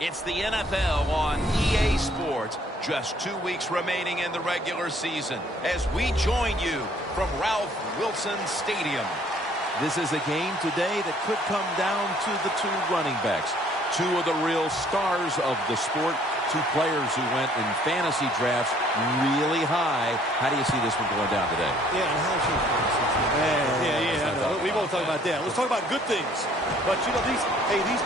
It's the NFL on EA Sports. Just 2 weeks remaining in the regular season as we join you from Ralph Wilson Stadium. This is a game today that could come down to the two running backs. Two of the real stars of the sport. Two players who went in fantasy drafts really high. How do you see this one going down today? Yeah, and how's your fantasy team? Yeah. We won't talk about that. Let's talk about good things. But, you know, these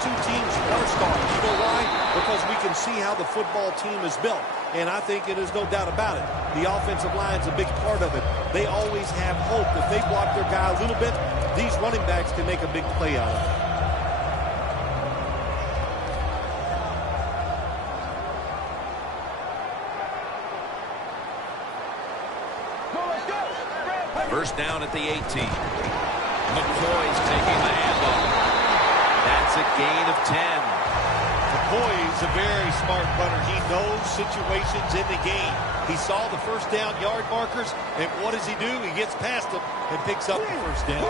two teams are stars. You know why? Because we can see how the football team is built. And I think it is no doubt about it. The offensive line's a big part of it. They always have hope. If they block their guy a little bit, these running backs can make a big play out of it. First down at the 18. McCoy's taking the handoff. That's a gain of 10. McCoy is a very smart runner. He knows situations in the game. He saw the first down yard markers, and what does he do? He gets past them and picks up the first down.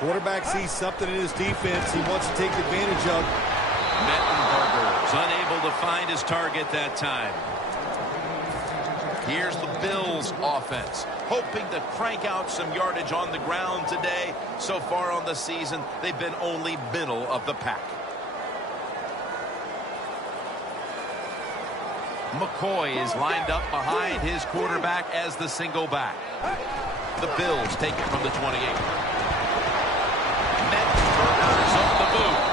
Quarterback sees something in his defense he wants to take advantage of. Mettenberger's unable to find his target that time. Here's the Bills offense, hoping to crank out some yardage on the ground today. So far on the season, they've been only middle of the pack. McCoy is lined up behind his quarterback as the single back. The Bills take it from the 28. Mettenberger's on the move.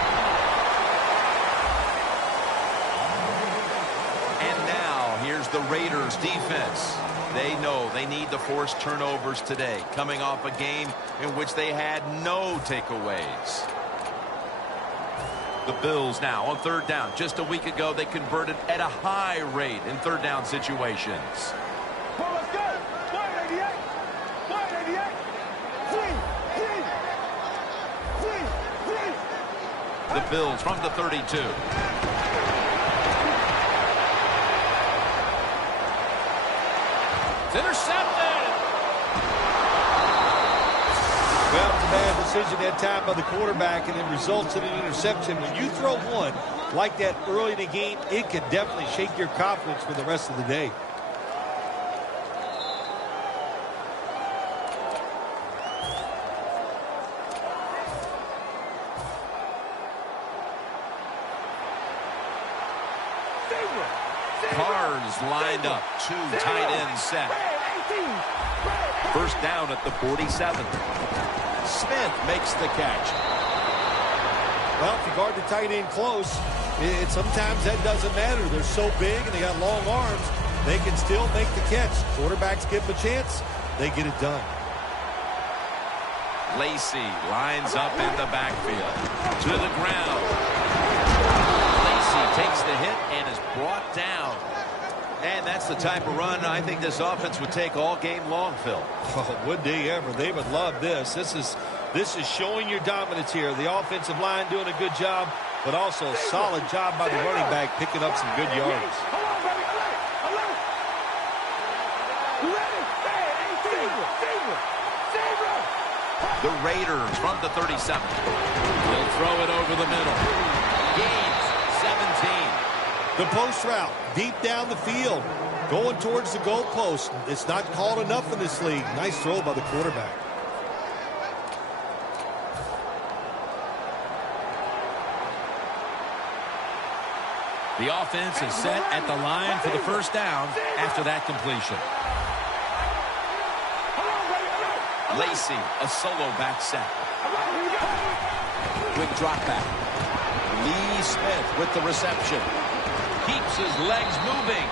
The Raiders defense. They know they need to force turnovers today, coming off a game in which they had no takeaways. The Bills now on third down. Just a week ago, they converted at a high rate in third down situations. The Bills from the 32. Intercepted. Well, it's a bad decision that time by the quarterback, and it results in an interception. When you throw one like that early in the game, it can definitely shake your confidence for the rest of the day. Carr's lined up, two tight ends set. First down at the 47. Smith makes the catch. Well, if you guard the tight end close, sometimes that doesn't matter. They're so big and they got long arms, they can still make the catch. Quarterbacks give them a chance, they get it done. Lacey lines up in the backfield. To the ground. Lacey takes the hit and is brought down. And that's the type of run I think this offense would take all game long, Phil. Oh, would they ever? They would love this. This is showing your dominance here. The offensive line doing a good job, but also a solid job by the running back picking up some good yards. The Raiders from the 37. They'll throw it over the middle. Gains 17. The post route, deep down the field, going towards the goalpost. It's not called enough in this league. Nice throw by the quarterback. The offense is set at the line for the first down after that completion. Lacey, a solo back set. Quick drop back. Lee Smith with the reception. Keeps his legs moving.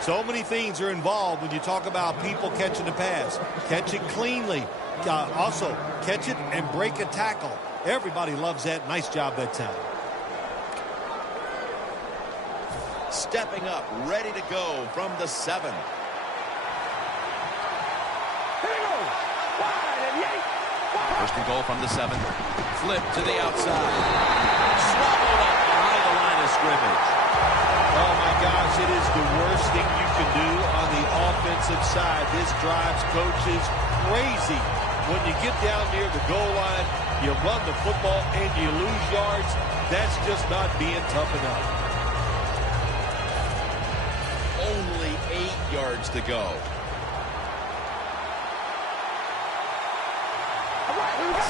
So many things are involved when you talk about people catching the pass. Catch it cleanly. Also, catch it and break a tackle. Everybody loves that. Nice job that time. Stepping up, ready to go from the 7. First and goal from the 7. Flip to the outside. Swallowed up behind the line of scrimmage. Oh, my gosh, it is the worst thing you can do on the offensive side. This drives coaches crazy. When you get down near the goal line, You run the football and you lose yards. That's just not being tough enough. Only 8 yards to go.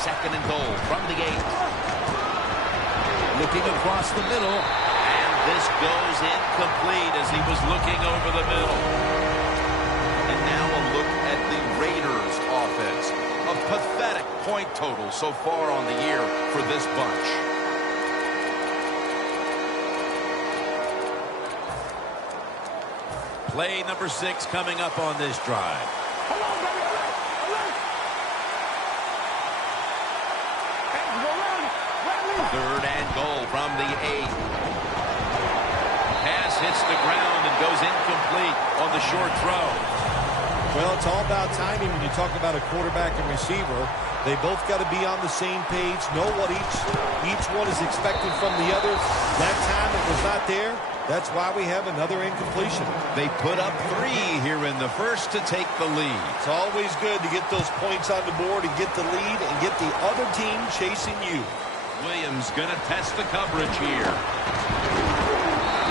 Second and goal from the 8. Looking across the middle. And this goes incomplete as he was looking over the middle. And now a look at the Raiders offense. A pathetic point total so far on the year for this bunch. Play number 6 coming up on this drive. Third and goal from the 8. Pass hits the ground and goes incomplete on the short throw. Well, it's all about timing when you talk about a quarterback and receiver. They both got to be on the same page, know what each one is expected from the other. That time it was not there. That's why we have another incompletion. They put up 3 here in the first to take the lead. It's always good to get those points on the board and get the lead and get the other team chasing you. Williams going to test the coverage here.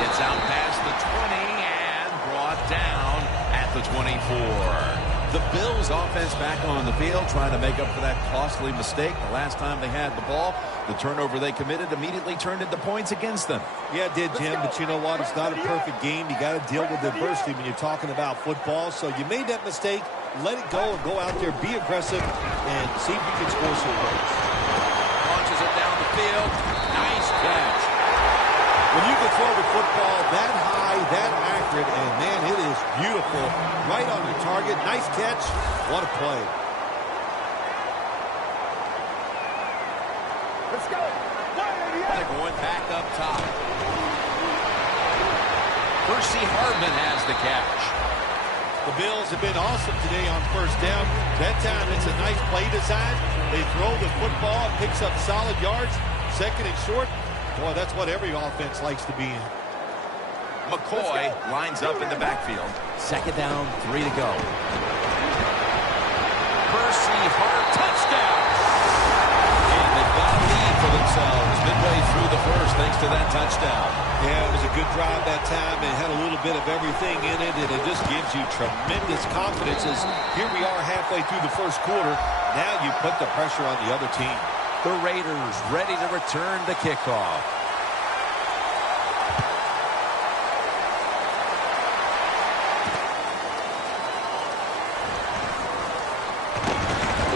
Gets out past the 20 and brought down at the 24. The Bills offense back on the field trying to make up for that costly mistake the last time they had the ball. The turnover they committed immediately turned into points against them. Yeah, it did, Jim, but you know what? It's not a perfect game. You got to deal with adversity when you're talking about football. So you made that mistake. Let it go and go out there, be aggressive, and see if you can score some points. Launches it down the field. Nice catch. When you can throw the football that high, that accurate, and, man, it is beautiful. Right on your target. Nice catch. What a play. Let's go. They're going back up top. Percy Harvin has the catch. The Bills have been awesome today on first down. That time it's a nice play design. They throw the football, picks up solid yards. Second and short. Boy, that's what every offense likes to be in. McCoy lines up in the backfield. Second down, 3 to go. Percy Hart, touchdown! And they've got a lead for themselves midway through the first thanks to that touchdown. Yeah, it was a good drive that time. It had a little bit of everything in it, and it just gives you tremendous confidence as here we are halfway through the first quarter. Now you put the pressure on the other team. The Raiders ready to return the kickoff.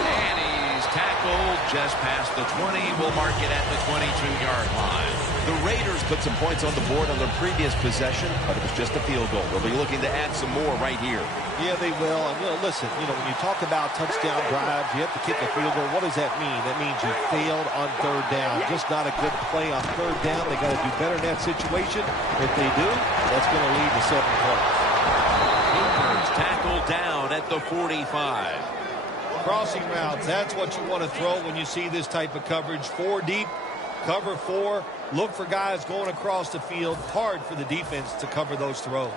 And he's tackled just past the 20. We'll mark it at the 22-yard line. The Raiders put some points on the board on their previous possession, but it was just a field goal. They'll be looking to add some more right here. Yeah, they will. And, listen, when you talk about touchdown drives, you have to kick a field goal. What does that mean? That means you failed on third down. Just not a good play on third down. They got to do better in that situation. If they do, that's going to lead to 7 points. Cooper's tackled down at the 45. Crossing routes, that's what you want to throw when you see this type of coverage. 4 deep, cover 4. Look for guys going across the field. Hard for the defense to cover those throws.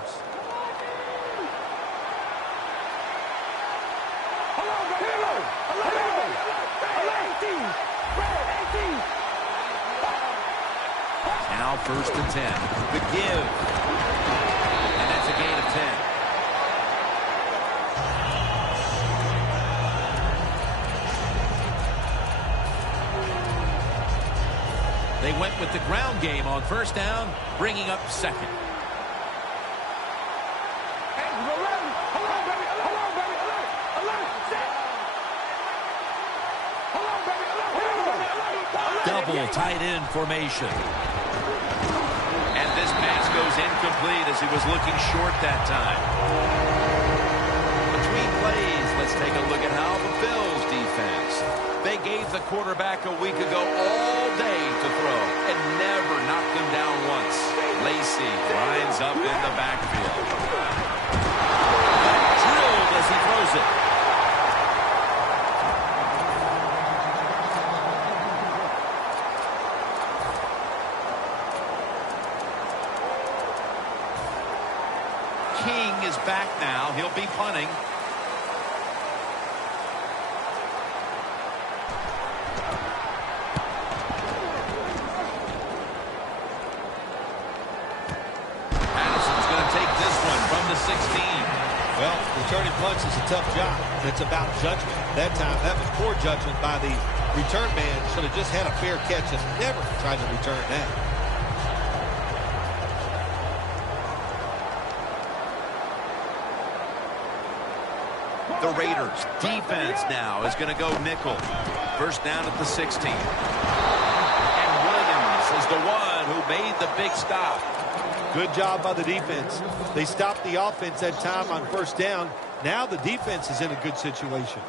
Now first and 10. The give. And that's a gain of 10. They went with the ground game on first down, bringing up second. Double tight end formation. And this pass goes incomplete as he was looking short that time. Between plays, let's take a look at how the Bills defense. They gave the quarterback a week ago all day to throw and never knocked him down once. Lacy lines up in the backfield. Drilled as he throws it. King is back now. He'll be punting. tough job. It's about judgment. That time, that was poor judgment by the return man. Should have just had a fair catch and never tried to return that. The Raiders defense now is going to go nickel. First down at the 16. And Williams is the one who made the big stop. Good job by the defense. They stopped the offense that time on first down. Now the defense is in a good situation.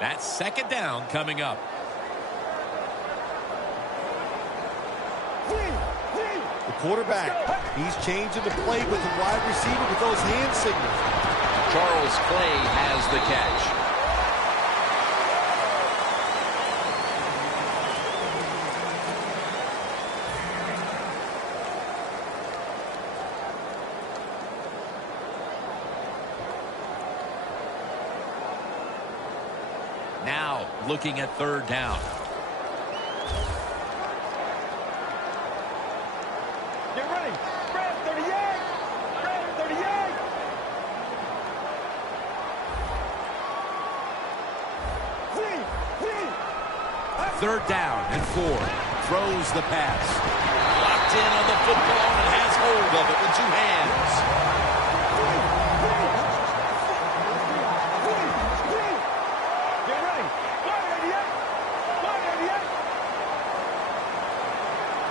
That's second down coming up. The quarterback, he's changing the play with the wide receiver with those hand signals. Charles Clay has the catch. Now looking at third down. Get ready. Spread 38. Spread 38. Third down and 4. Throws the pass. Locked in on the football and has hold of it with 2 hands. Get ready. 188. 188.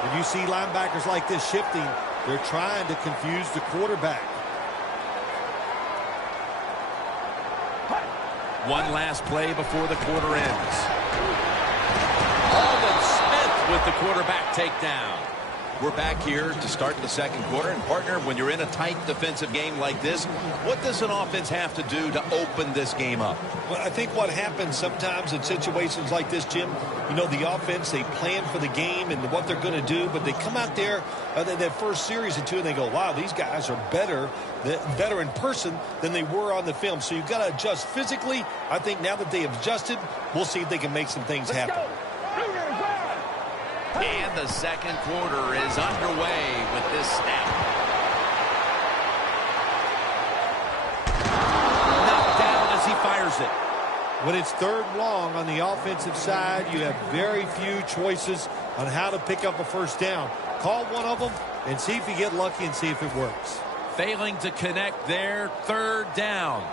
When you see linebackers like this shifting, they're trying to confuse the quarterback. One last play before the quarter ends. Alden Smith with the quarterback takedown. We're back here to start the second quarter. And, partner, when you're in a tight defensive game like this, what does an offense have to do to open this game up? Well, I think what happens sometimes in situations like this, Jim, you know, the offense, they plan for the game and what they're going to do, but they come out there that first series or two and they go, wow, these guys are better in person than they were on the film. So you've got to adjust physically. I think now that they have adjusted, we'll see if they can make some things happen. And the second quarter is underway with this snap. Knocked down as he fires it. When it's third and long on the offensive side, you have very few choices on how to pick up a first down. Call one of them and see if you get lucky and see if it works. Failing to connect there, third down.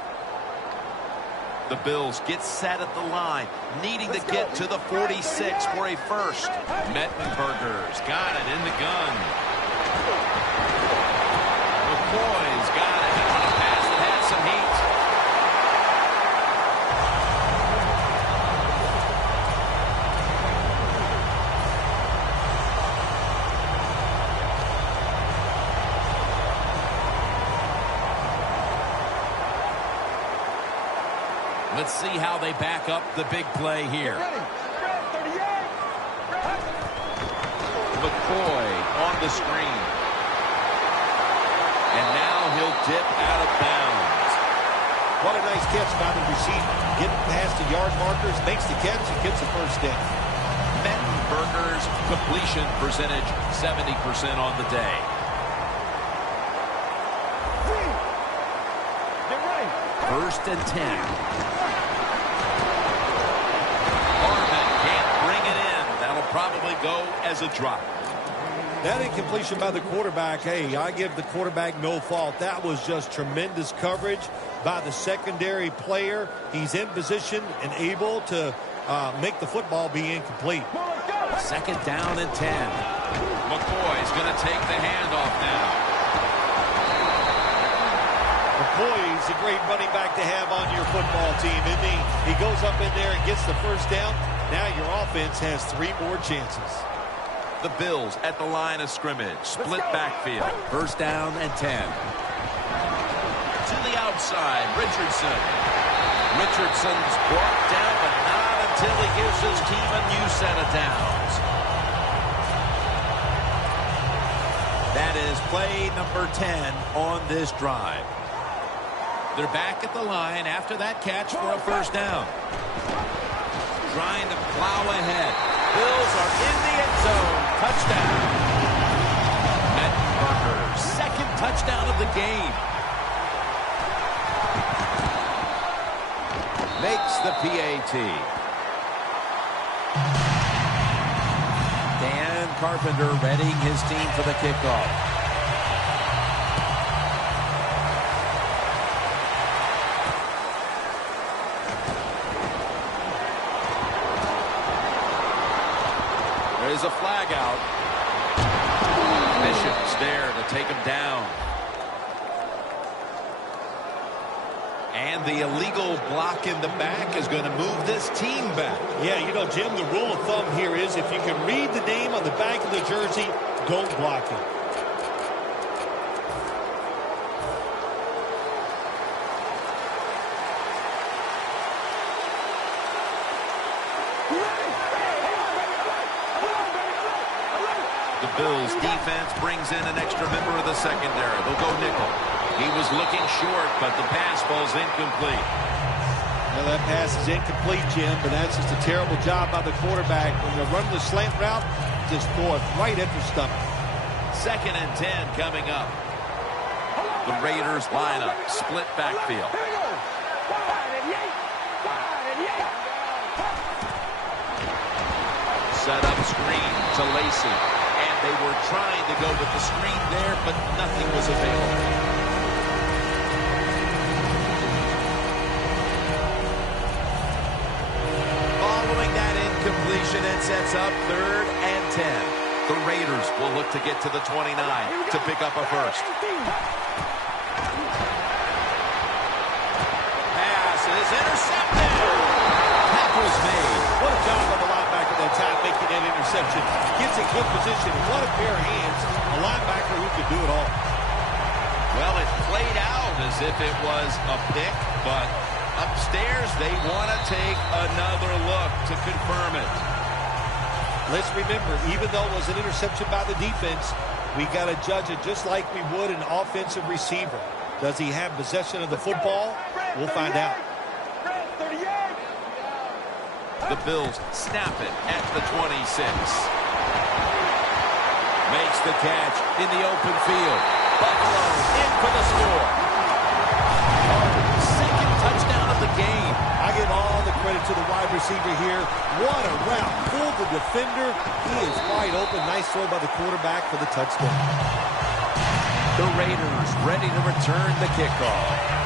The Bills get set at the line, needing to get to the 46 for a first. Mettenberger's got it in the gun. McCoy's got it on a pass that has some heat. Let's see how they back up the big play here. McCoy on the screen. And now he'll dip out of bounds. What a nice catch by the receiver. Getting past the yard markers, makes the catch, and gets the first down. Mettenberger's completion percentage 70% on the day. First and 10. Probably go as a drop. That incompletion by the quarterback, hey, I give the quarterback no fault. That was just tremendous coverage by the secondary player. He's in position and able to make the football be incomplete. Second down and 10. McCoy's going to take the handoff now. McCoy's a great running back to have on your football team, isn't he? He goes up in there and gets the first down. Now your offense has 3 more chances. The Bills at the line of scrimmage. Split backfield. First down and 10. To the outside, Richardson. Richardson's brought down, but not until he gives his team a new set of downs. That is play number 10 on this drive. They're back at the line after that catch for a first down. Trying to plow ahead. Bills are in the end zone. Touchdown. Mettenberger, second touchdown of the game. makes the PAT. Dan Carpenter readying his team for the kickoff. There's a flag out. Bishop's there to take him down. And the illegal block in the back is going to move this team back. Yeah, you know, Jim, the rule of thumb here is if you can read the name on the back of the jersey, don't block it. The Bills defense brings in an extra member of the secondary. They'll go nickel. He was looking short, but the pass ball's incomplete. Well, that pass is incomplete, Jim, but that's just a terrible job by the quarterback. When they're running the slant route, just throw it right at the stomach. 2nd and 10 coming up. The Raiders line up, split backfield. Set up screen to Lacy. And they were trying to go with the screen there, but nothing was available. Following that incompletion, it sets up 3rd and 10. The Raiders will look to get to the 29 to pick up a first. Pass is intercepted. Tackle's made. What a job by the linebacker that time making that interception. Gets in good position. What a pair of hands. A linebacker who could do it all. Well, it played out as if it was a pick, but upstairs they want to take another look to confirm it. Let's remember, even though it was an interception by the defense, we got to judge it just like we would an offensive receiver. Does he have possession of the football? We'll find out. The Bills snap it at the 26. Makes the catch in the open field. Buffalo in for the score. 2nd touchdown of the game. I give all the credit to the wide receiver here. What a route. Fooled the defender. He is wide open. Nice throw by the quarterback for the touchdown. The Raiders ready to return the kickoff.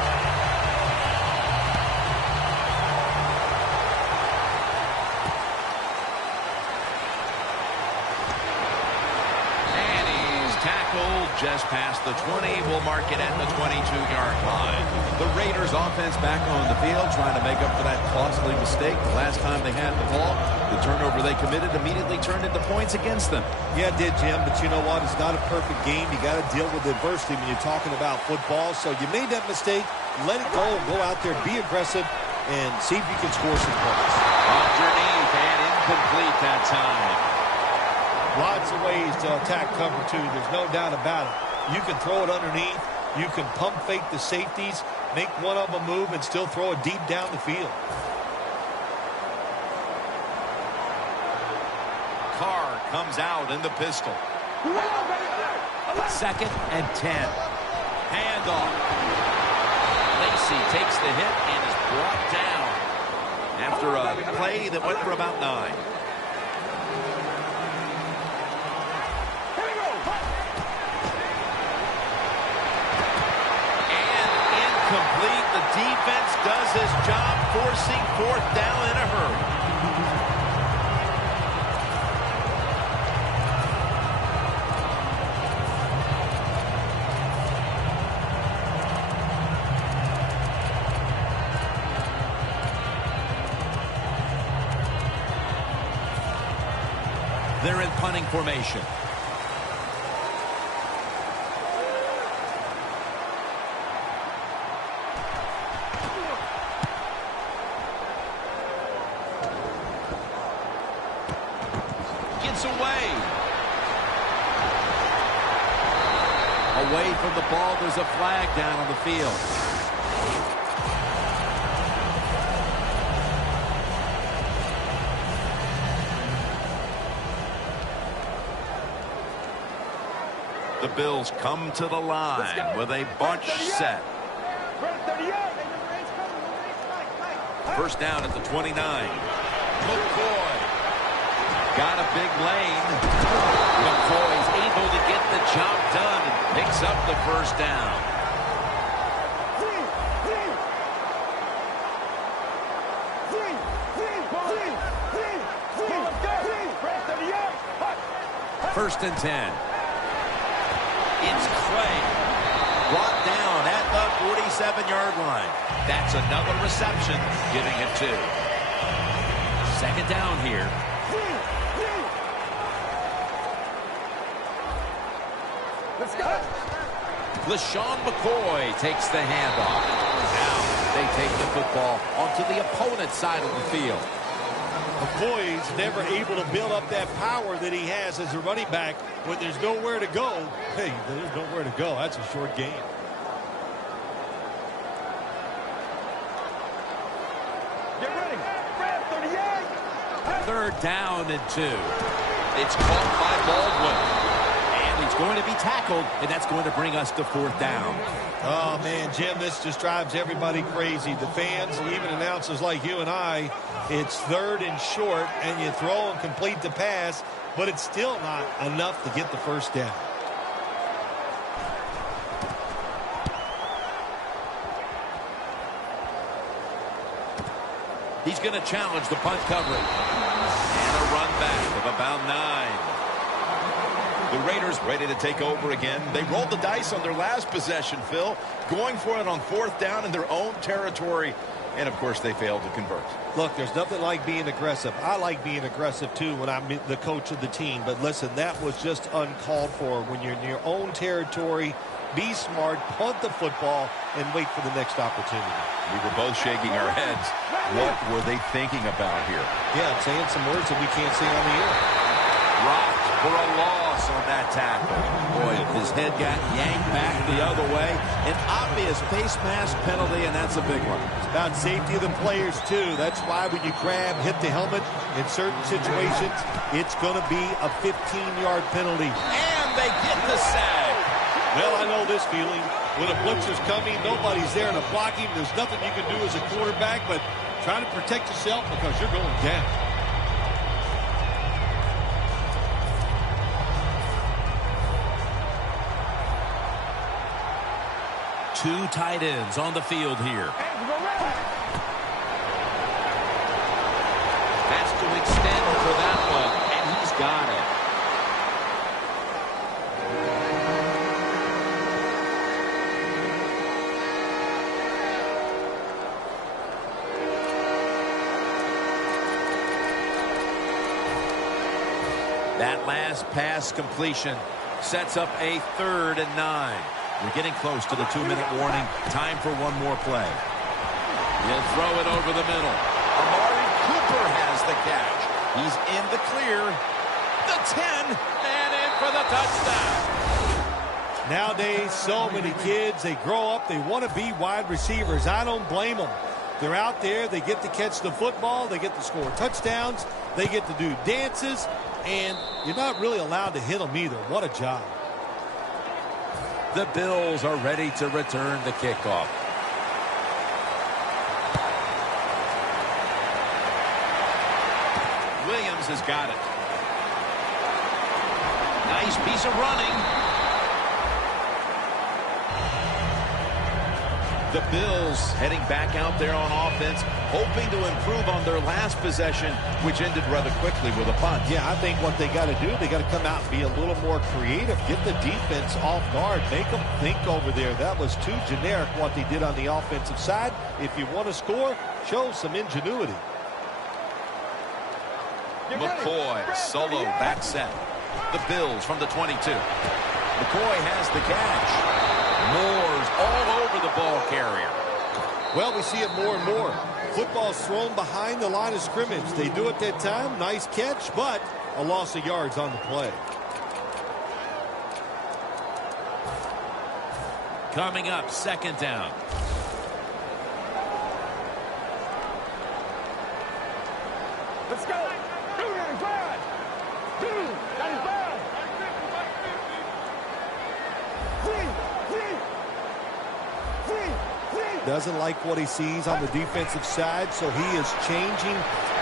Just past the 20, we'll mark it at the 22-yard line. The Raiders offense back on the field trying to make up for that costly mistake. The last time they had the ball, the turnover they committed immediately turned into points against them. Yeah, it did, Jim, but you know what? It's not a perfect game. You got to deal with adversity when you're talking about football. So you made that mistake, let it go, go out there, be aggressive, and see if you can score some points. Underneath and incomplete that time. Lots of ways to attack cover two. There's no doubt about it. You can throw it underneath. You can pump fake the safeties, make one of them move, and still throw it deep down the field. Carr comes out in the pistol. 2nd and 10. Handoff. Lacy takes the hit and is brought down after a play that went for about 9. Complete. The defense does his job, forcing 4th down in a hurry. They're in punting formation. Away from the ball, there's a flag down on the field. The Bills come to the line with a bunch set. First down at the 29. McCoy got a big lane. McCoy's able to get the job done and picks up the first down. First and 10. It's Clay. Brought down at the 47-yard line. That's another reception, giving it 2. Second down here. Let's go. LaShawn McCoy takes the handoff. Now they take the football onto the opponent's side of the field. McCoy's never able to build up that power that he has as a running back when there's nowhere to go. Hey, there's nowhere to go. That's a short game. Get ready. Grab 38. Third down and 2. It's caught by Baldwin. And he's going to be tackled, and that's going to bring us to fourth down. Oh, man, Jim, this just drives everybody crazy. The fans, even announcers like you and I, it's third and short, and you throw and complete the pass, but it's still not enough to get the first down. He's going to challenge the punt coverage. And a run back of about 9. The Raiders ready to take over again. They rolled the dice on their last possession, Phil, going for it on fourth down in their own territory. And, of course, they failed to convert. Look, there's nothing like being aggressive. I like being aggressive, too, when I'm the coach of the team. But, listen, that was just uncalled for. When you're in your own territory, be smart, punt the football, and wait for the next opportunity. We were both shaking our heads. What were they thinking about here? Yeah, saying some words that we can't say on the air. Rocked for a loss on that tackle. Boy, if his head got yanked back the other way, an obvious face mask penalty, and that's a big one. It's about safety of the players, too. That's why when you grab, hit the helmet, in certain situations, it's going to be a 15-yard penalty. And they get the sack. Well, I know this feeling. When a blitzer's coming, nobody's there to block him. There's nothing you can do as a quarterback, but try to protect yourself because you're going down. Two tight ends on the field here. Has to extend for that one, and he's got it. That last pass completion sets up a 3rd and 9. We're getting close to the 2-minute warning. Time for one more play. He'll throw it over the middle. Amari Cooper has the catch. He's in the clear. The 10, and in for the touchdown. Nowadays, so many kids, they grow up, they want to be wide receivers. I don't blame them. They're out there, they get to catch the football, they get to score touchdowns, they get to do dances, and you're not really allowed to hit them either. What a job. The Bills are ready to return the kickoff. Williams has got it. Nice piece of running. The Bills heading back out there on offense, hoping to improve on their last possession, which ended rather quickly with a punt. Yeah, I think what they got to do, they got to come out and be a little more creative. Get the defense off guard. Make them think over there. That was too generic what they did on the offensive side. If you want to score, show some ingenuity. McCoy, solo back set. The Bills from the 22. McCoy has the catch. Moore's all over the ball carrier. Well, we see it more and more. Football's thrown behind the line of scrimmage. They do it that time. Nice catch, but a loss of yards on the play. Coming up, 2nd down. Let's go. 295. 295. 3. Doesn't like what he sees on the defensive side, so he is changing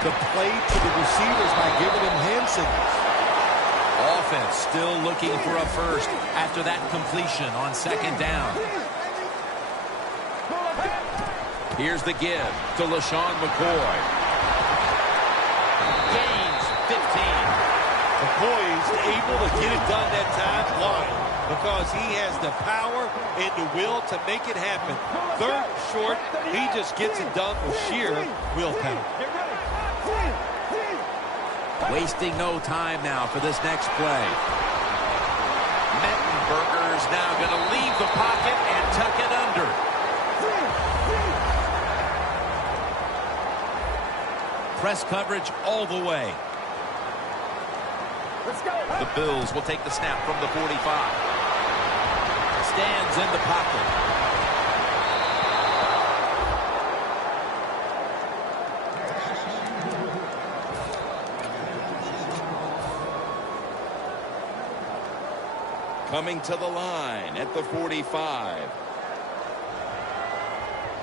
the play to the receivers by giving him hand signals. Offense still looking for a first after that completion on second down. Here's the give to LaShawn McCoy. Gains 15. McCoy's able to get it done that time. Why? Because he has the power and the will to make it happen. Third short, he just gets it done with sheer willpower. Wasting no time now for this next play. Mettenberger's now going to leave the pocket and tuck it under. Press coverage all the way. Let's go. The Bills will take the snap from the 45. Stands in the pocket. Coming to the line at the 45.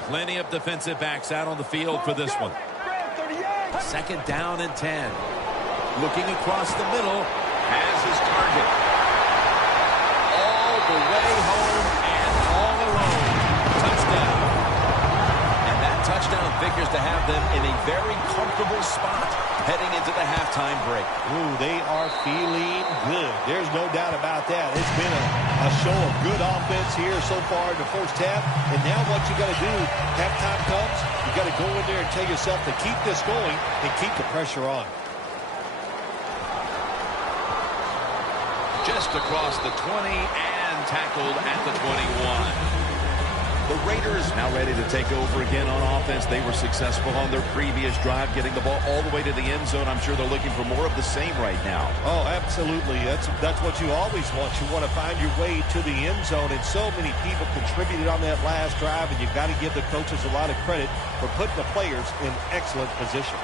Plenty of defensive backs out on the field for this one. Second down and 10. Looking across the middle. Has his target. All the way home and all alone. Touchdown. And that touchdown figures to have them in a very comfortable spot heading into the halftime break. Ooh, they are feeling good. There's no doubt about that. It's been a show of good offense here so far in the first half. And now what you got to do, halftime comes, you got to go in there and tell yourself to keep this going and keep the pressure on. Just across the 20 and tackled at the 21. The Raiders now ready to take over again on offense. They were successful on their previous drive, getting the ball all the way to the end zone. I'm sure they're looking for more of the same right now. Oh, absolutely. That's what you always want. You want to find your way to the end zone, and so many people contributed on that last drive, and you've got to give the coaches a lot of credit for putting the players in excellent position.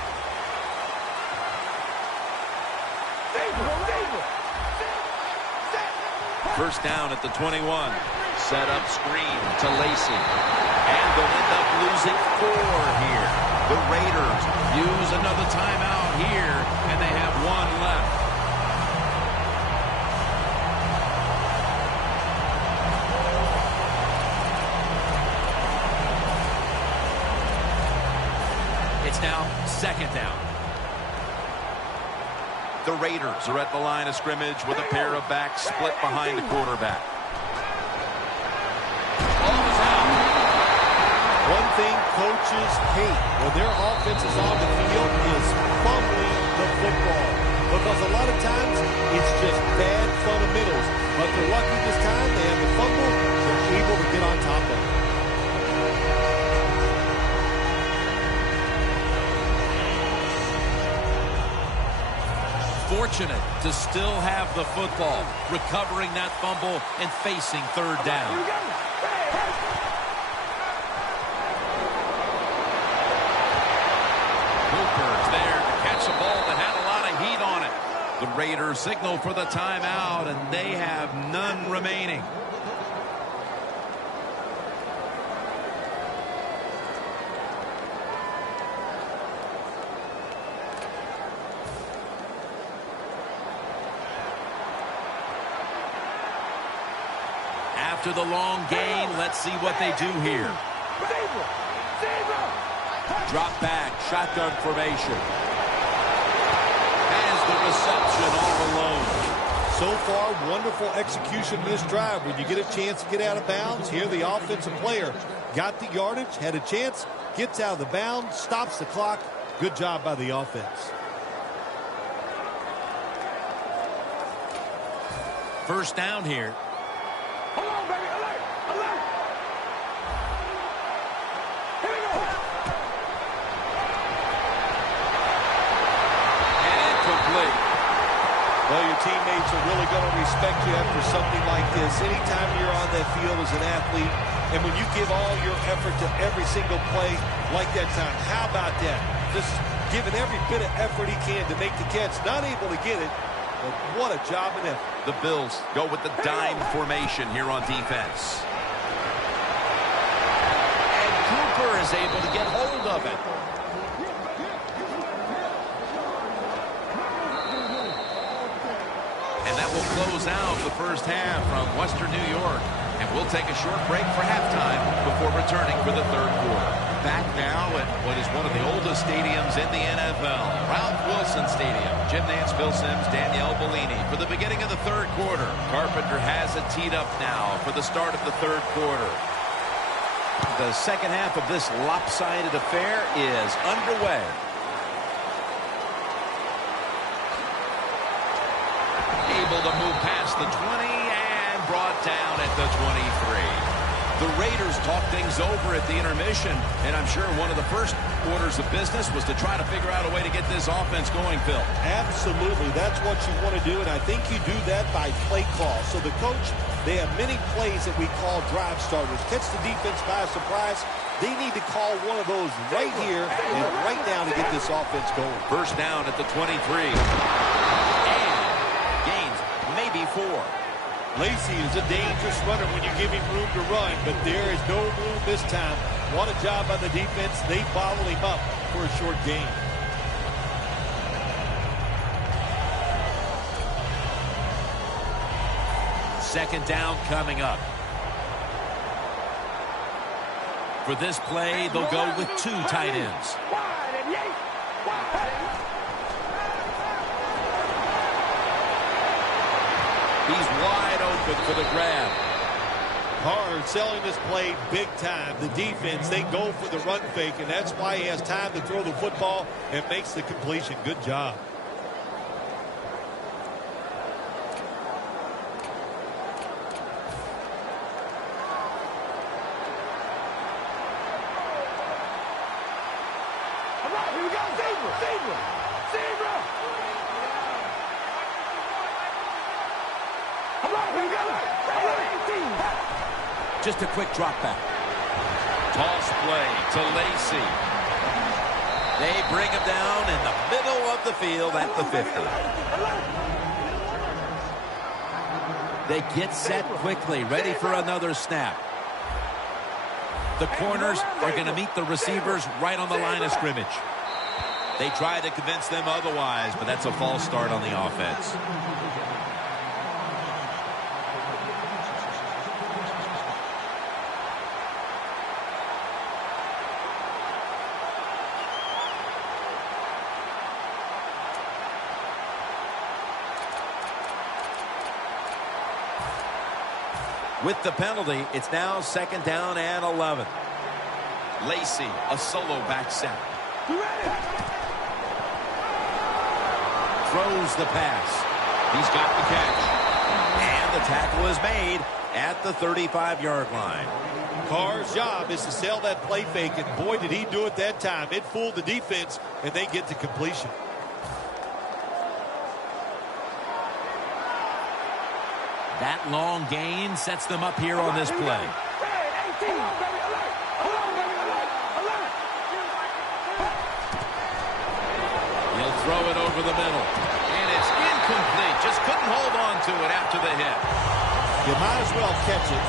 First down at the 21. Set up screen to Lacy. And they'll end up losing 4 here. The Raiders use another timeout here, and they have 1 left. It's now second down. The Raiders are at the line of scrimmage with a pair of backs split behind the quarterback. Ball is out. One thing coaches hate when their offense is on the field is fumbling the football. Because a lot of times it's just bad fundamentals. But they're lucky this time. They have the fumble. They're able to get on top of it. Fortunate to still have the football, recovering that fumble and facing third down. Cooper's there to catch a ball that had a lot of heat on it. The Raiders signal for the timeout, and they have none remaining. After the long gain, let's see what they do here. Drop back, shotgun formation. Has the reception all alone. So far, wonderful execution in this drive. When you get a chance to get out of bounds, here the offensive player got the yardage, had a chance, gets out of the bounds, stops the clock. Good job by the offense. First down here. Hold on, baby. Alert! Alert! Here we go! And incomplete. Well, your teammates are really going to respect you after something like this. Anytime you're on that field as an athlete, and when you give all your effort to every single play like that time, how about that? Just giving every bit of effort he can to make the catch. Not able to get it, but what a job and effort. The Bills go with the dime formation here on defense. receiver is able to get hold of it. And that will close out the first half from Western New York. And we'll take a short break for halftime before returning for the third quarter. Back now at what is one of the oldest stadiums in the NFL, Ralph Wilson Stadium. Jim Nance, Phil Simms, Danielle Bellini for the beginning of the third quarter. Carpenter has it teed up now for the start of the third quarter. The second half of this lopsided affair is underway. Able to move past the 20 and brought down at the 23. The Raiders talked things over at the intermission, and I'm sure one of the first orders of business was to try to figure out a way to get this offense going, Phil. Absolutely. That's what you want to do, and I think you do that by play call. So the coach, they have many plays that we call drive starters. Catch the defense by surprise. They need to call one of those right here and right now to get this offense going. First down at the 23. And gains maybe 4. Lacy is a dangerous runner when you give him room to run, but there is no room this time. What a job by the defense. They bottled him up for a short gain. Second down coming up. For this play, they'll go with 2 tight ends. He's wide open for the grab. Hard selling this play big time. The defense, they go for the run fake, and that's why he has time to throw the football and makes the completion. Good job. Here we go, Zebra! Just a quick drop back. Toss play to Lacy. They bring him down in the middle of the field at the 50. They get set quickly, ready for another snap. The corners are going to meet the receivers right on the line of scrimmage. They try to convince them otherwise, but that's a false start on the offense. With the penalty, it's now second down and 11. Lacy, a solo back set. Throws the pass. He's got the catch. And the tackle is made at the 35-yard line. Carr's job is to sell that play fake, and boy, did he do it that time. It fooled the defense, and they get to completion. That long gain sets them up here on this play. He'll throw it over the middle. And it's incomplete. Just couldn't hold on to it after the hit. You might as well catch it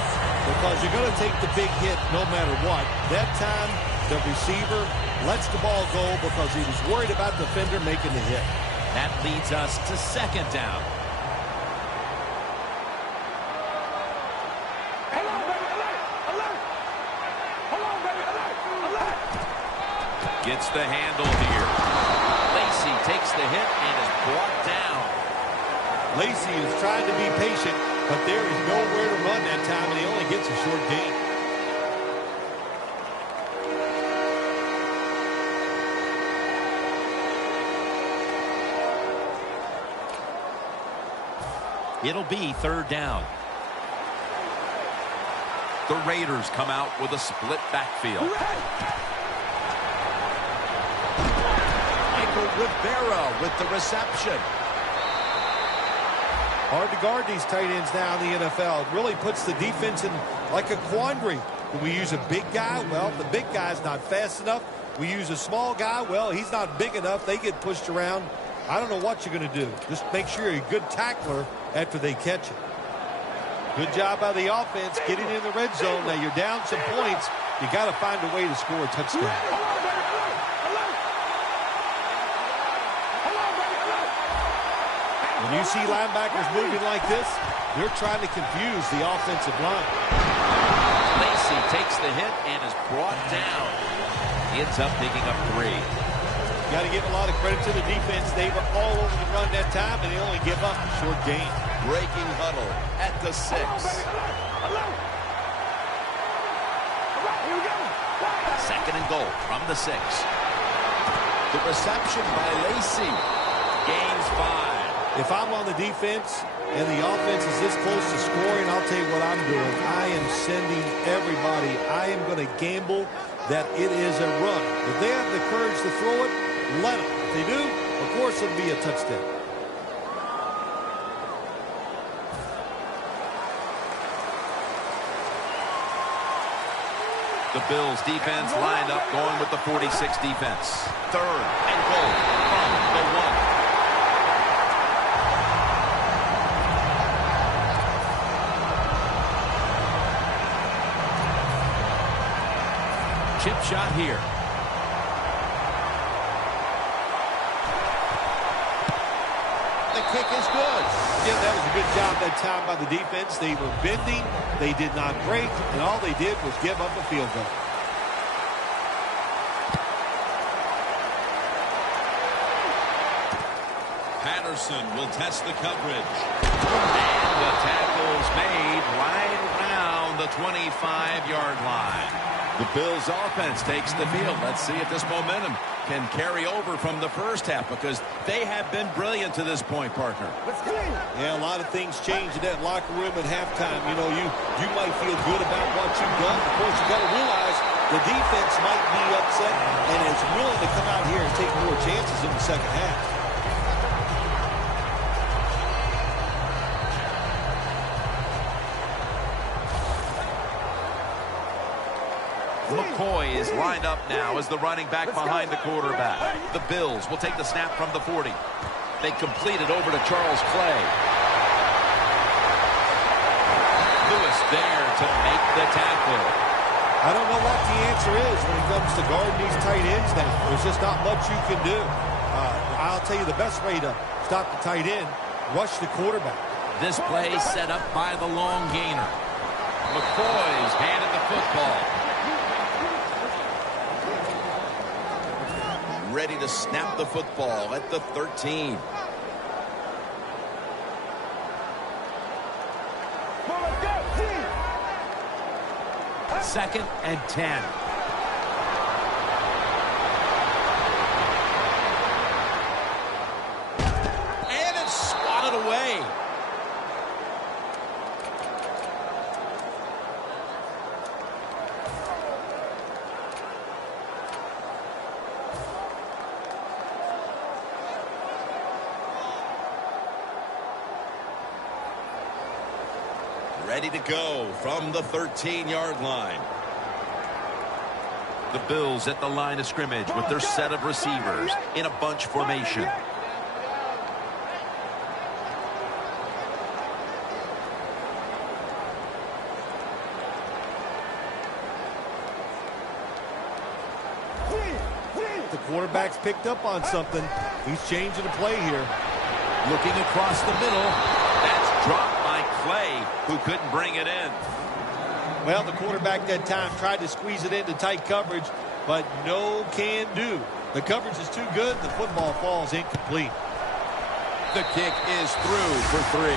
because you're going to take the big hit no matter what. That time, the receiver lets the ball go because he was worried about the defender making the hit. That leads us to second down. Gets the handle here. Lacy takes the hit and is brought down. Lacy is trying to be patient, but there is nowhere to run that time, and he only gets a short gain. It'll be third down. The Raiders come out with a split backfield. Rivera with the reception. Hard to guard these tight ends now in the NFL. It really puts the defense in like a quandary. Do we use a big guy? Well, the big guy's not fast enough. We use a small guy. Well, he's not big enough. They get pushed around. I don't know what you're going to do. Just make sure you're a good tackler after they catch it. Good job by the offense getting in the red zone. Now you're down some points, You got to find a way to score a touchdown. When you see linebackers moving like this, they're trying to confuse the offensive line. Lacy takes the hit and is brought down. He ends up picking up 3. Got to give a lot of credit to the defense. They were all over the run that time, and they only give up a short gain. Breaking huddle at the 6. Second and goal from the 6. The reception by Lacy. Gains 5. If I'm on the defense and the offense is this close to scoring, I'll tell you what I'm doing. I am sending everybody. I am going to gamble that it is a run. If they have the courage to throw it, let them. If they do, of course it'll be a touchdown. The Bills defense lined up going with the 46 defense. Third and goal from the 1. Chip shot here. The kick is good. Yeah, that was a good job that time by the defense. They were bending. They did not break. And all they did was give up a field goal. Patterson will test the coverage. And the tackle's made right around the 25-yard line. The Bills offense takes the field. Let's see if this momentum can carry over from the first half, because they have been brilliant to this point, partner. Yeah, a lot of things change in that locker room at halftime. You know, you might feel good about what you've done. Of course, you got to realize the defense might be upset and is willing to come out here and take more chances in the second half. McCoy is lined up now as the running back behind the quarterback. The Bills will take the snap from the 40. They complete it over to Charles Clay. Lewis there to make the tackle. I don't know what the answer is when it comes to guarding these tight ends now. There's just not much you can do. I'll tell you the best way to stop the tight end, rush the quarterback. This play set up by the long gainer. McCoy's handed the football. Ready to snap the football at the 13. Second and 10. And it's swatted away. Ready to go from the 13-yard line. The Bills at the line of scrimmage with their set of receivers in a bunch formation. The quarterback's picked up on something. He's changing the play here. Looking across the middle. That's dropped by Clay, who couldn't bring it in. Well, the quarterback that time tried to squeeze it into tight coverage, but no can do. The coverage is too good. The football falls incomplete. The kick is through for 3.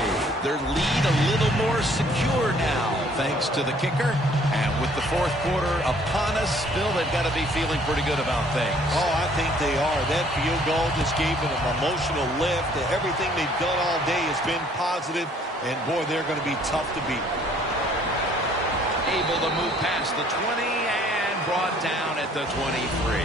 Their lead a little more secure now, thanks to the kicker. And with the fourth quarter upon us, Bill, they've got to be feeling pretty good about things. Oh, I think they are. That field goal just gave them an emotional lift. Everything they've done all day has been positive, and boy, they're going to be tough to beat. Able to move past the 20 and brought down at the 23.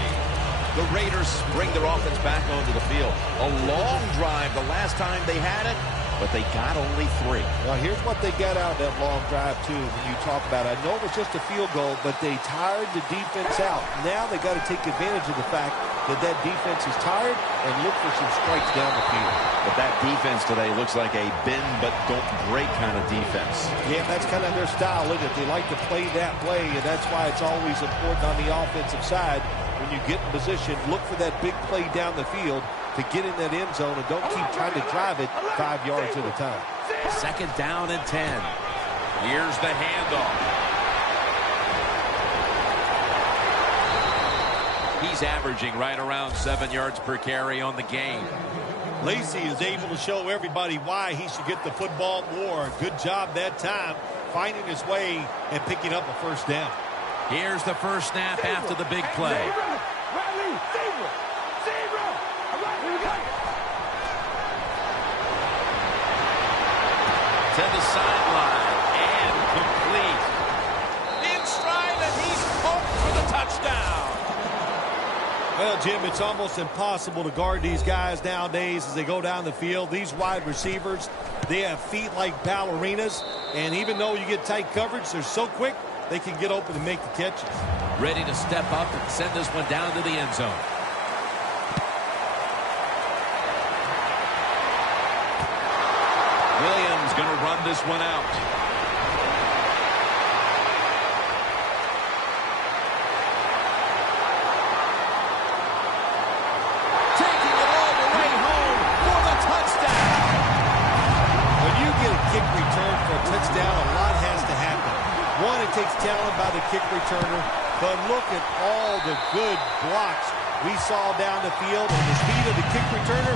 The Raiders bring their offense back onto the field. A long drive the last time they had it, but they got only 3. Now, here's what they got out of that long drive, too, when you talk about it. I know it was just a field goal, but they tired the defense out. Now they got to take advantage of the fact that that defense is tired and look for some strikes down the field. But that defense today looks like a bend but don't break kind of defense. Yeah, that's kind of their style, isn't it? They like to play that way, and that's why it's always important on the offensive side. When you get in position, look for that big play down the field to get in that end zone, and don't keep trying to drive it 5 yards at a time. 2nd down and 10. Here's the handoff. He's averaging right around 7 yards per carry on the game. Lacy is able to show everybody why he should get the football more. Good job that time, finding his way and picking up a 1st down. Here's the first snap after the big play. To the sideline and complete. In stride, and he's home for the touchdown. Well, Jim, it's almost impossible to guard these guys nowadays as they go down the field. These wide receivers, they have feet like ballerinas, and even though you get tight coverage, they're so quick, they can get open and make the catches. Ready to step up and send this one down to the end zone. Williams going to run this one out. Taking it all the way home for the touchdown. When you get a kick return for a touchdown, a lot has to happen. One, it takes talent by the kick returner, but look at all the good blocks we saw down the field and the speed of the kick returner.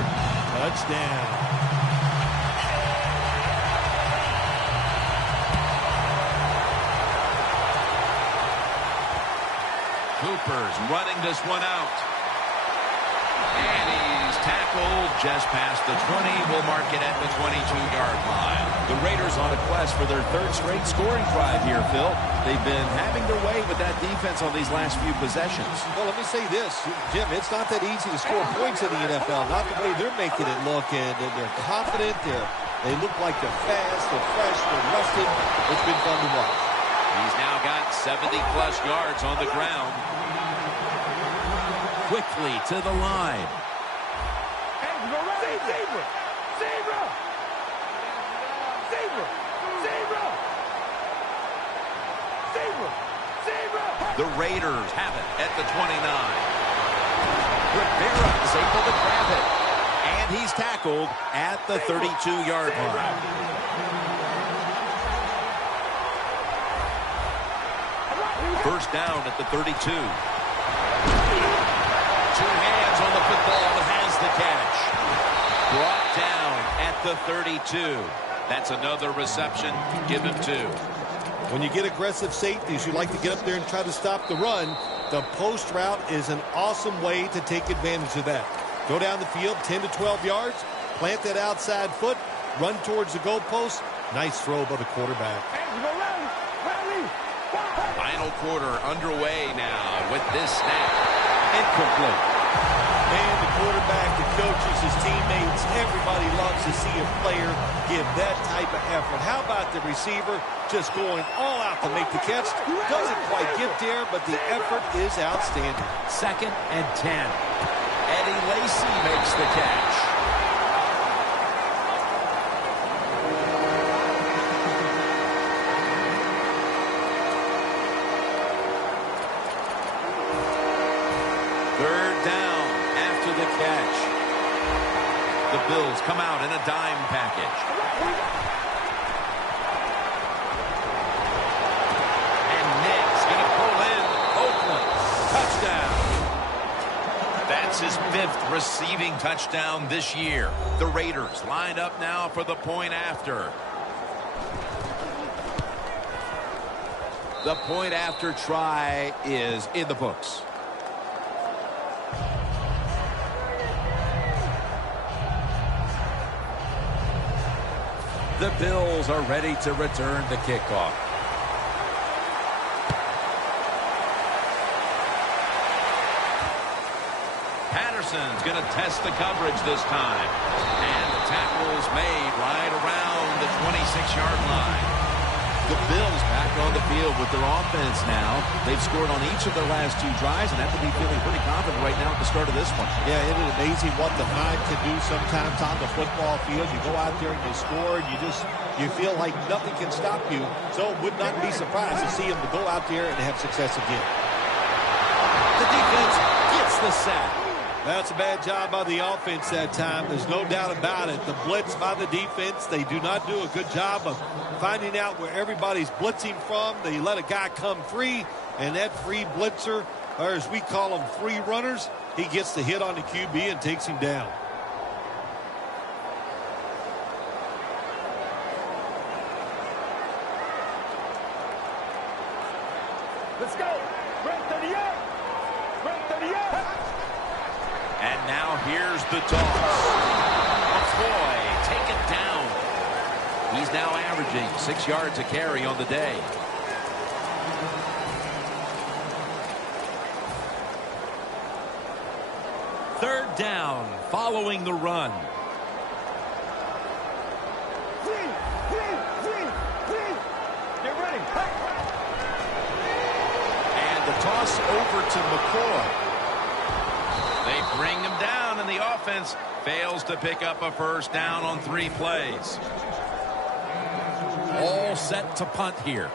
Touchdown. Cooper's running this one out. And he's tackled just past the 20. We'll mark it at the 22-yard line. The Raiders on a quest for their 3rd straight scoring drive here, Phil. They've been having their way with that defense on these last few possessions. Well, let me say this, Jim, it's not that easy to score points in the NFL. Not the way they're making it look, and they're confident. They look like they're fast, they're fresh, they're rested. It's been fun to watch. He's now got 70-plus yards on the ground. Quickly to the line. The Raiders have it at the 29. Rivera is able to grab it. And he's tackled at the 32-yard line. First down at the 32. 2 hands on the football and has the catch. Brought down at the 32. That's another reception. Give him 2. When you get aggressive safeties, you like to get up there and try to stop the run. The post route is an awesome way to take advantage of that. Go down the field 10 to 12 yards, plant that outside foot, run towards the goalpost. Nice throw by the quarterback. Final quarter underway now with this snap. Incomplete. And the quarterback, the coaches, his teammates, everybody loves to see a player give that type of effort. How about the receiver just going all out to make the catch? Doesn't quite get there, but the effort is outstanding. 2nd and 10. Eddie Lacy makes the catch. The catch. The Bills come out in a dime package. And Nick's going to pull in. Oakland. Touchdown. That's his 5th receiving touchdown this year. The Raiders lined up now for the point after. The point after try is in the books. The Bills are ready to return the kickoff. Patterson's going to test the coverage this time. And the Tackles made right around the 26-yard line. The Bills back on the field with their offense now. They've scored on each of their last 2 drives and have to be feeling pretty confident right now at the start of this one. Yeah, it is amazing what the mind can do sometimes on the football field. You go out there and you score, and you feel like nothing can stop you. So would not be surprised to see them to go out there and have success again. The defense gets the sack. That's a bad job by the offense that time. There's no doubt about it. The blitz by the defense, they do not do a good job of finding out where everybody's blitzing from. They let a guy come free, and that free blitzer, or as we call them, free runners, he gets the hit on the QB and takes him down. Let's go. Red 38. Red 38. And now here's the toss. McCoy taken down. He's now averaging 6 yards a carry on the day. Third down following the run. Get ready. And the toss over to McCoy. They bring him down, and the offense fails to pick up a first down on 3 plays. All set to punt here.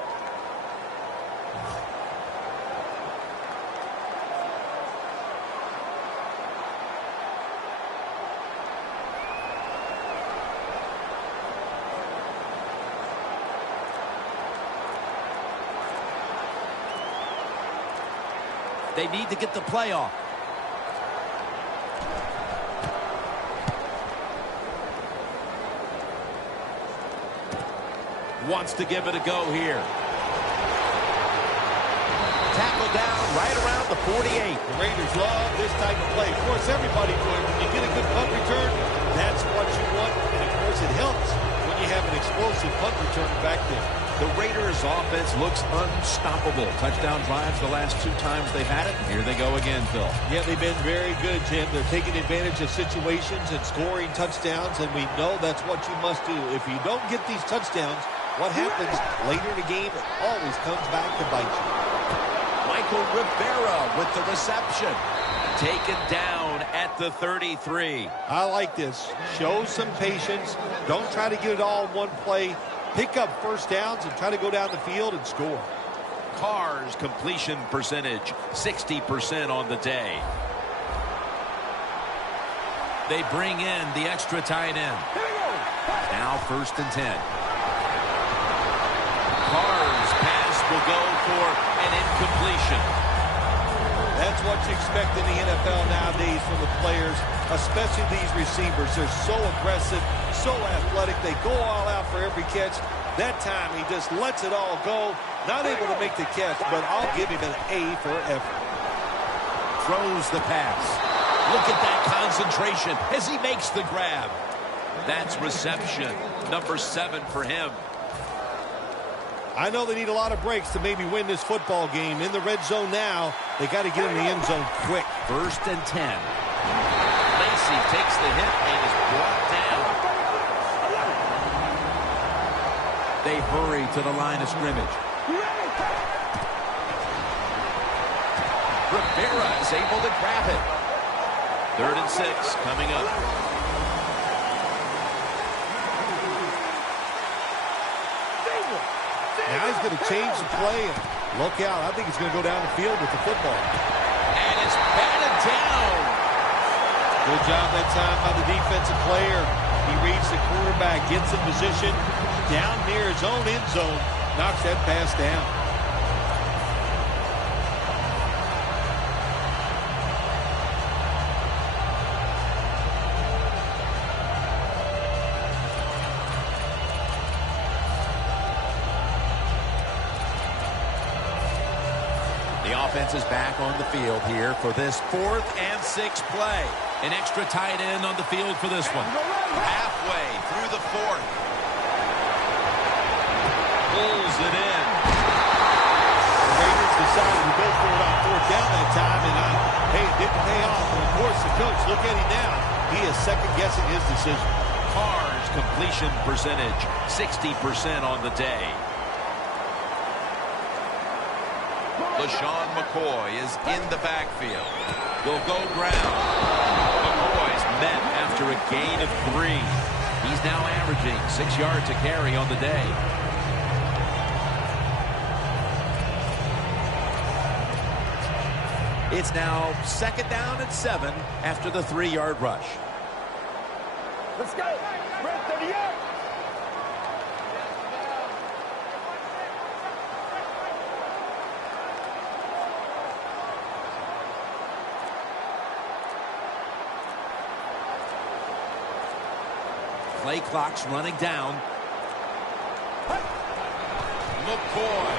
They need to get the play off. Wants to give it a go here. Tackle down right around the 48. The Raiders love this type of play. Of course, everybody would. When you get a good punt return, that's what you want. And, of course, it helps when you have an explosive punt returner back there. The Raiders' offense looks unstoppable. Touchdown drives the last 2 times they've had it. And here they go again, Phil. Yeah, they've been very good, Jim. They're taking advantage of situations and scoring touchdowns, and we know that's what you must do. If you don't get these touchdowns, what happens later in the game, it always comes back to bite you. Michael Rivera with the reception. Taken down at the 33. I like this. Show some patience. Don't try to get it all in one play. Pick up first downs and try to go down the field and score. Carr's completion percentage, 60% on the day. They bring in the extra tight end. Now 1st and 10. Carr's pass will go for an incompletion. That's what you expect in the NFL nowadays from the players, especially these receivers. They're so aggressive, so athletic. They go all out for every catch. That time he just lets it all go. Not able to make the catch, but I'll give him an A for effort. Throws the pass. Look at that concentration as he makes the grab. That's reception, number 7 for him. I know they need a lot of breaks to maybe win this football game. In the red zone now, they got to get in the end zone quick. 1st and 10. Lacy takes the hit and is brought down. They hurry to the line of scrimmage. Rivera is able to grab it. 3rd and 6 coming up. Now he's going to change the play and look out. I think he's going to go down the field with the football. And it's batted down. Good job that time by the defensive player. He reads the quarterback, gets in position down near his own end zone, knocks that pass down. Offense is back on the field here for this 4th and 6 play. An extra tight end on the field for this one. Halfway through the 4th. Pulls it in. The Raiders decided to go for it on 4th down that time, and hey, it didn't pay off. And of course, the coach, look at him now. He is second-guessing his decision. Carr's completion percentage, 60% on the day. LaShawn McCoy is in the backfield. Will go ground. McCoy's met after a gain of 3. He's now averaging 6 yards a carry on the day. It's now 2nd down and 7 after the 3-yard rush. Let's go. Red 38. Play clock's running down. McCoy.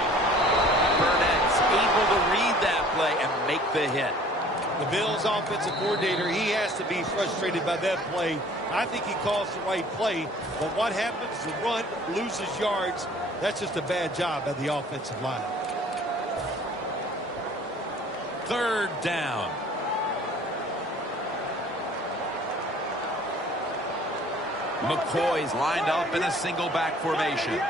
Burnett's able to read that play and make the hit. The Bills offensive coordinator, he has to be frustrated by that play. I think he calls the right play, but what happens? The run loses yards. That's just a bad job by the offensive line. 3rd down. McCoy's lined up in a single back formation.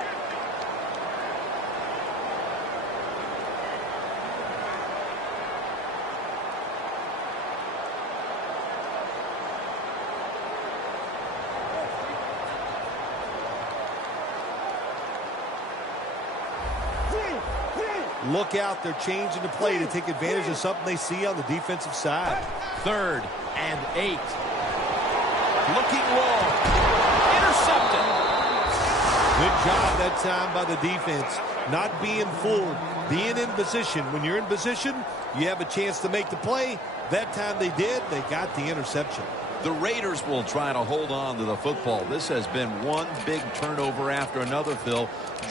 Look out, they're changing the play to take advantage of something they see on the defensive side. 3rd and 8. Looking long. Intercepted. Good job that time by the defense. Not being fooled. Being in position. When you're in position, you have a chance to make the play. That time they did. They got the interception. The Raiders will try to hold on to the football. This has been one big turnover after another, Phil.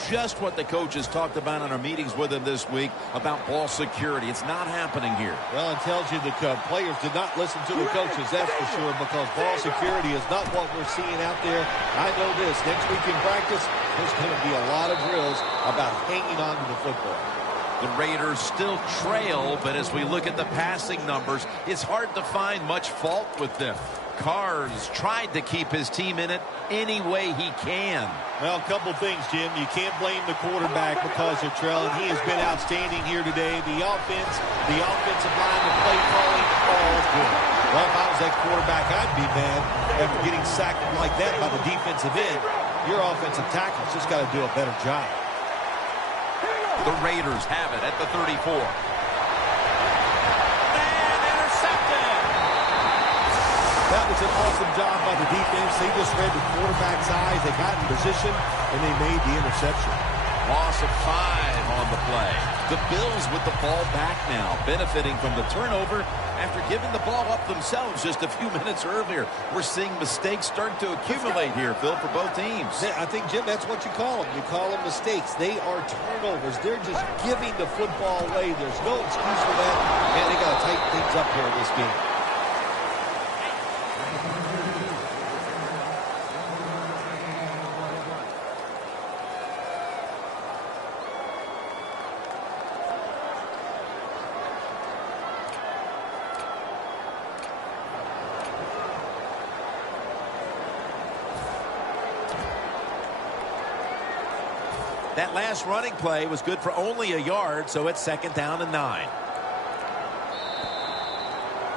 Just what the coaches talked about in our meetings with him this week about ball security. It's not happening here. Well, it tells you the players did not listen to the coaches, that's for sure, because ball security is not what we're seeing out there. I know this. Next week in practice, there's going to be a lot of drills about hanging on to the football. The Raiders still trail, but as we look at the passing numbers, it's hard to find much fault with them. Carr's tried to keep his team in it any way he can. Well, a couple things, Jim. You can't blame the quarterback because they're trailing. He has been outstanding here today. The offense, the offensive line, the play calling, all good. Well, if I was that quarterback, I'd be mad after getting sacked like that by the defensive end. Your offensive tackle's just got to do a better job. The Raiders have it at the 34. That was an awesome job by the defense. They just read the quarterback's eyes. They got in position, and they made the interception. Loss of 5 on the play. The Bills with the ball back now, benefiting from the turnover after giving the ball up themselves just a few minutes earlier. We're seeing mistakes start to accumulate here, Phil, for both teams. I think, Jim, that's what you call them. You call them mistakes. They are turnovers. They're just giving the football away. There's no excuse for that. Man, they got to tighten things up here in this game. That last running play was good for only a yard, so it's 2nd down and 9.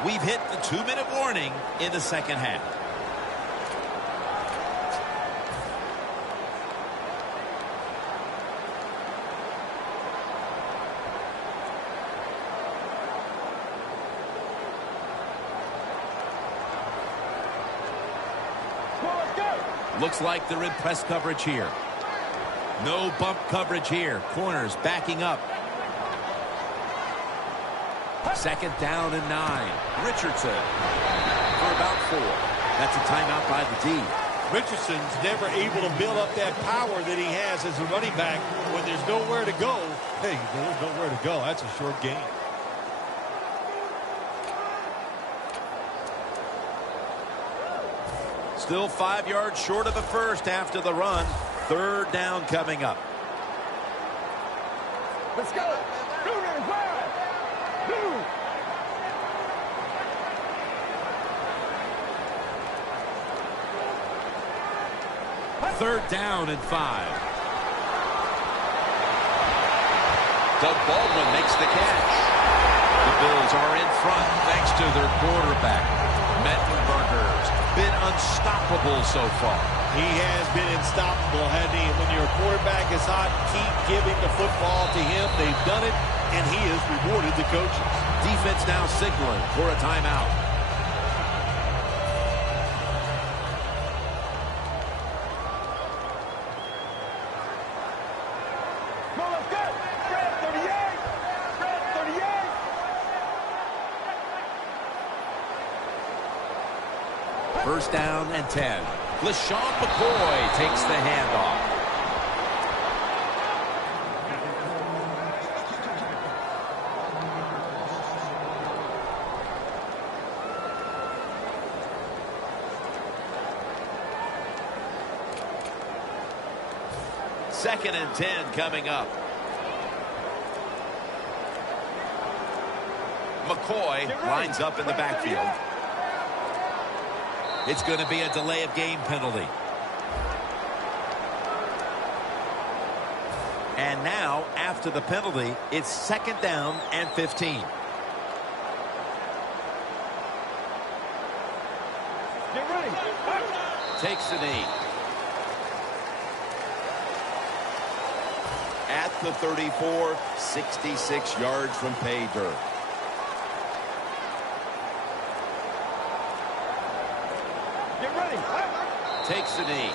We've hit the 2-minute warning in the second half. Looks like they're in press coverage here. No bump coverage here. Corners backing up. 2nd down and 9. Richardson for about 4. That's a timeout by the D. Richardson's never able to build up that power that he has as a running back when there's nowhere to go. Hey, there's nowhere to go. That's a short game. Still 5 yards short of the first after the run. 3rd down coming up. Let's go. Blue. 3rd down and 5. Doug Baldwin makes the catch. The Bills are in front thanks to their quarterback. Mettenberger's been unstoppable so far. He has been unstoppable, hasn't he? And when your quarterback is hot, keep giving the football to him. They've done it, and he has rewarded the coaches. Defense now signaling for a timeout. Well, let's go. Red 38. Red 38. 1st down and 10. LaShawn McCoy takes the handoff. Second and 10 coming up. McCoy lines up in the backfield. It's going to be a delay of game penalty. And now, after the penalty, it's 2nd down and 15. Get ready. Takes the knee. At the 34, 66 yards from pay dirt. Get ready. Takes the knee.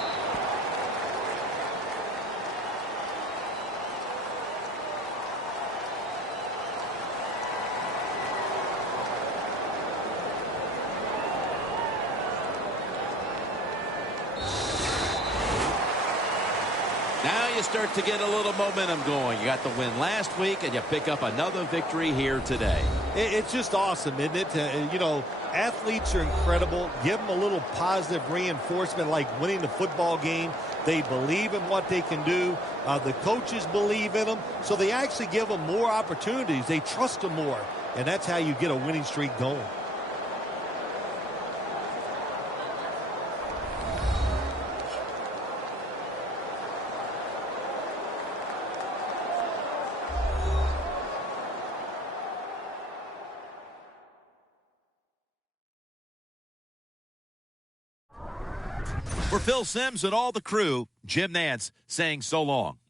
Now you start to get a little momentum going. You got the win last week, and you pick up another victory here today. It's just awesome, isn't it? You know, athletes are incredible. Give them a little positive reinforcement like winning the football game. They believe in what they can do. The coaches believe in them. So they actually give them more opportunities. They trust them more. And that's how you get a winning streak going. For Phil Simms and all the crew, Jim Nantz saying so long.